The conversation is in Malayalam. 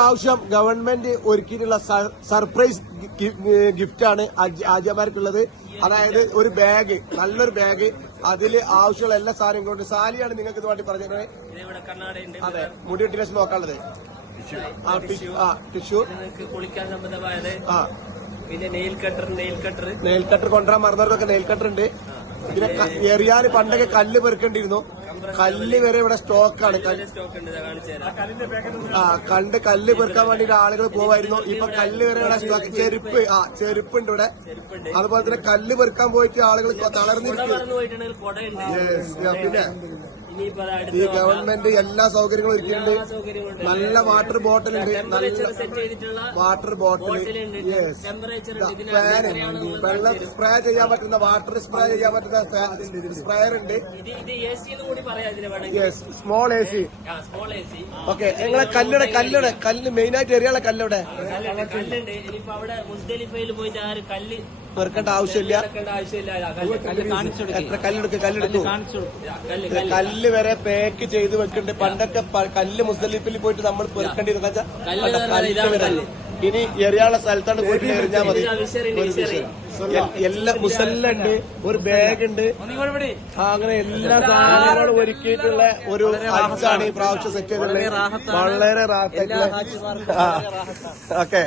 പ്രാവശ്യം ഗവൺമെന്റ് ഒരുക്കിയിട്ടുള്ള സർപ്രൈസ് ഗിഫ്റ്റാണ് ആജിമാർക്കുള്ളത്. അതായത് ഒരു ബാഗ്, നല്ലൊരു ബാഗ്, അതിൽ ആവശ്യമുള്ള എല്ലാ സാധനങ്ങളും. സാലിയാണ് നിങ്ങൾക്ക് ഇതുമായിട്ട് പറഞ്ഞത്. അതെ, മുടി വെട്ടി വെച്ച് നോക്കാനുള്ളത്. ടിഷ്യൂ, കുളിക്കാൻ സംബന്ധമായത്, പിന്നെ നെയിൽ നെയിൽ കട്ടർ കൊണ്ടുവരാൻ മറന്നവർക്കൊക്കെ നെയിൽ കട്ടർ ഉണ്ട്. പിന്നെ എറിയാല് പണ്ടൊക്കെ കല്ല് പെറുക്കേണ്ടിയിരുന്നു. കല്ല് വരെ ഇവിടെ സ്റ്റോക്കാണ്. കല്ല് പെറുക്കാൻ വേണ്ടിട്ട് ആളുകൾ പോവായിരുന്നു. ഇപ്പൊ കല്ല് വരെ ഇവിടെ സ്റ്റോക്ക്. ചെരുപ്പുണ്ട് ഇവിടെ. അതുപോലെ തന്നെ കല്ല് പെറുക്കാൻ പോയിട്ട് ആളുകൾ തളർന്നിരിക്കും. പിന്നെ ഈ ഗവൺമെന്റ് എല്ലാ സൗകര്യങ്ങളും ഒരുക്കിയിട്ടുണ്ട്. നല്ല വാട്ടർ ബോട്ടിൽ ഉണ്ട്. നല്ല വാട്ടർ ബോട്ടിൽ, ഫാന്, വെള്ളം സ്പ്രേ ചെയ്യാൻ പറ്റുന്ന, വാട്ടർ സ്പ്രേ ചെയ്യാൻ പറ്റുന്ന സ്പ്രേയർ ഉണ്ട്. Small A C. ഓക്കെ, നിങ്ങളെ കല്ല് മെയിനായിട്ട് എറിയാനുള്ള കല്ലിവിടെ പെറുക്കേണ്ട ആവശ്യമില്ല. എത്ര കല്ലെടുത്തു കല്ല് വരെ പാക്ക് ചെയ്ത് വെക്കുന്നുണ്ട്. പണ്ടൊക്കെ കല്ല് മുസ്ദലിഫിൽ പോയിട്ട് നമ്മൾ പെറുക്കേണ്ടിരുന്ന കല്ല് വരെ ഇനി എറിയാനുള്ള സ്ഥലത്താണ് പോയിട്ട് എറിഞ്ഞാൽ മതി. എല്ലാ മുസല്ലുണ്ട്, ഒരു ബാഗ് ഉണ്ട്, അങ്ങനെ എല്ലാ സാധനങ്ങളും ഒരുക്കിയിട്ടുള്ള ഒരു ഹജ്ജാണ് ഈ പ്രാവശ്യം സെറ്റ് ചെയ്തിട്ടുള്ളത്. വളരെ റാഹത്തായിട്ടുള്ള. ഓക്കെ.